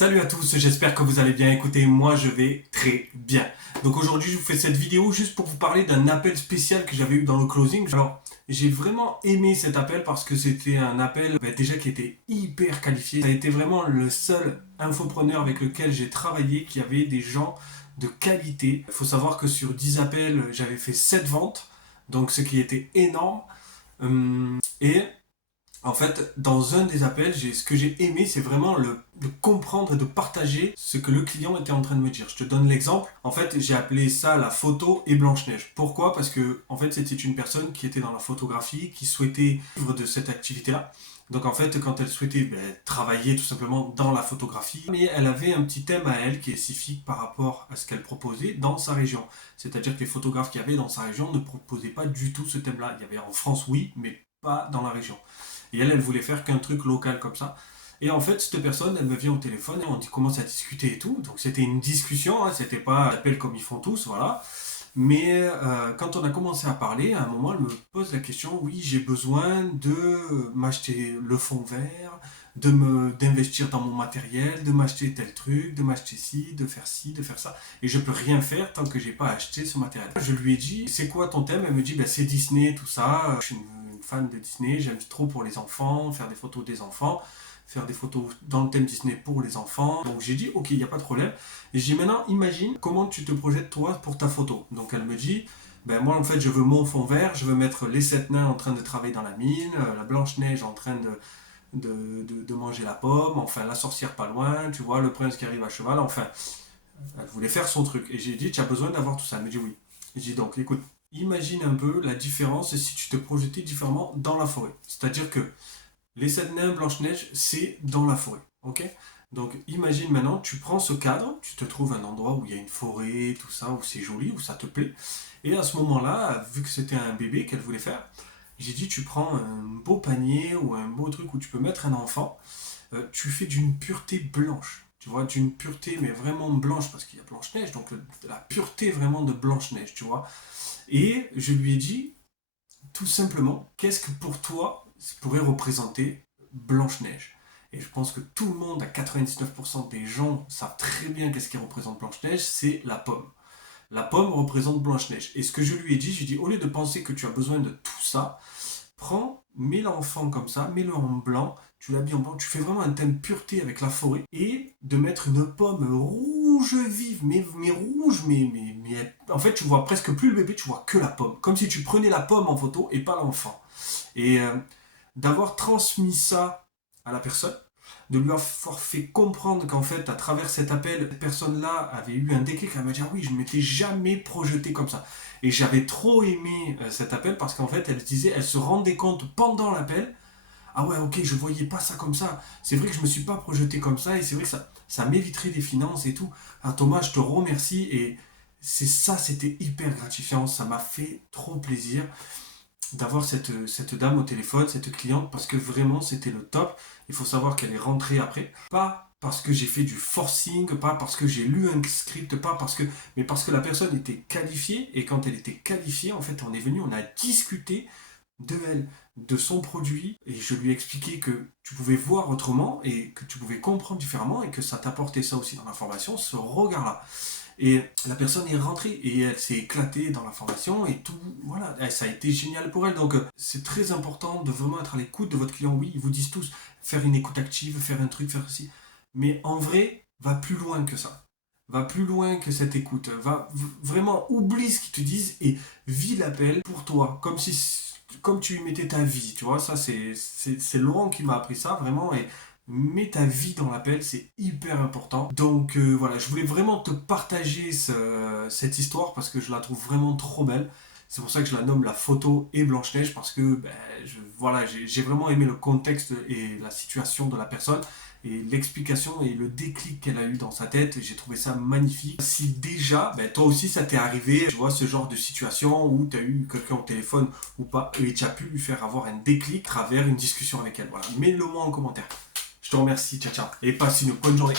Salut à tous, j'espère que vous allez bien. Écoutez, moi je vais très bien. Donc aujourd'hui je vous fais cette vidéo juste pour vous parler d'un appel spécial que j'avais eu dans le closing. Alors j'ai vraiment aimé cet appel parce que c'était un appel déjà qui était hyper qualifié. Ça a été vraiment le seul infopreneur avec lequel j'ai travaillé qui avait des gens de qualité. Il faut savoir que sur 10 appels j'avais fait 7 ventes, donc ce qui était énorme. Et en fait, dans un des appels, ce que j'ai aimé, c'est vraiment de comprendre et de partager ce que le client était en train de me dire. Je te donne l'exemple. En fait, j'ai appelé ça la photo et Blanche-Neige. Pourquoi? Parce que, en fait, c'était une personne qui était dans la photographie, qui souhaitait vivre de cette activité-là. Donc, en fait, quand elle souhaitait travailler tout simplement dans la photographie, mais elle avait un petit thème à elle qui est spécifique par rapport à ce qu'elle proposait dans sa région. C'est-à-dire que les photographes qu'il y avait dans sa région ne proposaient pas du tout ce thème-là. Il y avait en France, oui, mais pas dans la région. Et elle voulait faire qu'un truc local comme ça. Et en fait, cette personne, elle me vient au téléphone et on commence à discuter et tout. Donc c'était une discussion, hein, c'était pas un appel comme ils font tous, voilà. Mais quand on a commencé à parler, à un moment, elle me pose la question, oui, j'ai besoin de m'acheter le fond vert, d'investir dans mon matériel, de m'acheter tel truc, de m'acheter ci, de faire ça. Et je peux rien faire tant que j'ai pas acheté ce matériel. Je lui ai dit, c'est quoi ton thème? Elle me dit, c'est Disney, tout ça. Je suis une fan de Disney, j'aime trop pour les enfants, faire des photos des enfants, faire des photos dans le thème Disney pour les enfants. Donc j'ai dit, ok, il n'y a pas de problème. Et j'ai dit, maintenant, imagine comment tu te projettes toi pour ta photo. Donc elle me dit, moi en fait je veux mon fond vert, je veux mettre les 7 nains en train de travailler dans la mine, la Blanche-Neige en train de manger la pomme, enfin la sorcière pas loin, tu vois, le prince qui arrive à cheval, enfin, elle voulait faire son truc. Et j'ai dit, tu as besoin d'avoir tout ça. Elle me dit oui. J'ai dit donc, écoute, imagine un peu la différence si tu te projetais différemment dans la forêt. C'est-à-dire que les 7 nains Blanche-Neige, c'est dans la forêt. Ok? Donc imagine maintenant, tu prends ce cadre, tu te trouves un endroit où il y a une forêt, tout ça, où c'est joli, où ça te plaît. Et à ce moment-là, vu que c'était un bébé qu'elle voulait faire, j'ai dit tu prends un beau panier ou un beau truc où tu peux mettre un enfant, tu fais d'une pureté blanche. Tu vois, d'une pureté, mais vraiment blanche, parce qu'il y a Blanche-Neige, donc la pureté vraiment de Blanche-Neige, tu vois. Et je lui ai dit, tout simplement, qu'est-ce que pour toi pourrait représenter Blanche-Neige? Et je pense que tout le monde, à 99% des gens, savent très bien qu'est-ce qui représente Blanche-Neige, c'est la pomme. La pomme représente Blanche-Neige. Et ce que je lui ai dit, j'ai dit, au lieu de penser que tu as besoin de tout ça, prends, mets l'enfant comme ça, mets-le en blanc, tu l'habilles en blanc, tu fais vraiment un thème pureté avec la forêt, et de mettre une pomme rouge vive, mais rouge, en fait tu vois presque plus le bébé, tu vois que la pomme, comme si tu prenais la pomme en photo et pas l'enfant. Et d'avoir transmis ça à la personne, de lui avoir fait comprendre qu'en fait, à travers cet appel, cette personne-là avait eu un déclic, elle m'a dit, ah oui, je ne m'étais jamais projeté comme ça. Et j'avais trop aimé cet appel parce qu'en fait, elle disait, elle se rendait compte pendant l'appel, ah ouais, ok, je voyais pas ça comme ça. C'est vrai que je me suis pas projeté comme ça et c'est vrai que ça m'éviterait des finances et tout. Ah Thomas, je te remercie et c'est ça, c'était hyper gratifiant. Ça m'a fait trop plaisir d'avoir cette dame au téléphone, cette cliente, parce que vraiment c'était le top. Il faut savoir qu'elle est rentrée après. Pas parce que j'ai fait du forcing, pas parce que j'ai lu un script, pas parce que, mais parce que la personne était qualifiée. Et quand elle était qualifiée, en fait, on est venu, on a discuté de elle, de son produit, et je lui ai expliqué que tu pouvais voir autrement et que tu pouvais comprendre différemment et que ça t'apportait ça aussi dans la formation, ce regard-là. Et la personne est rentrée et elle s'est éclatée dans la formation et tout, voilà, ça a été génial pour elle. Donc c'est très important de vraiment être à l'écoute de votre client. Oui, ils vous disent tous faire une écoute active, faire un truc, faire ceci. Mais en vrai, va plus loin que ça. Va plus loin que cette écoute. Vraiment oublie ce qu'ils te disent et vis l'appel pour toi, comme tu y mettais ta vie. Tu vois, ça c'est Laurent qui m'a appris ça vraiment et mets ta vie dans l'appel, c'est hyper important. Donc voilà, je voulais vraiment te partager cette histoire parce que je la trouve vraiment trop belle. C'est pour ça que je la nomme la photo et Blanche-Neige parce que voilà, j'ai vraiment aimé le contexte et la situation de la personne et l'explication et le déclic qu'elle a eu dans sa tête. J'ai trouvé ça magnifique. Si déjà, toi aussi ça t'est arrivé, tu vois, ce genre de situation où tu as eu quelqu'un au téléphone ou pas et tu as pu lui faire avoir un déclic à travers une discussion avec elle. Voilà, mets-le moi en commentaire. Je te remercie, ciao ciao, et passe une bonne journée.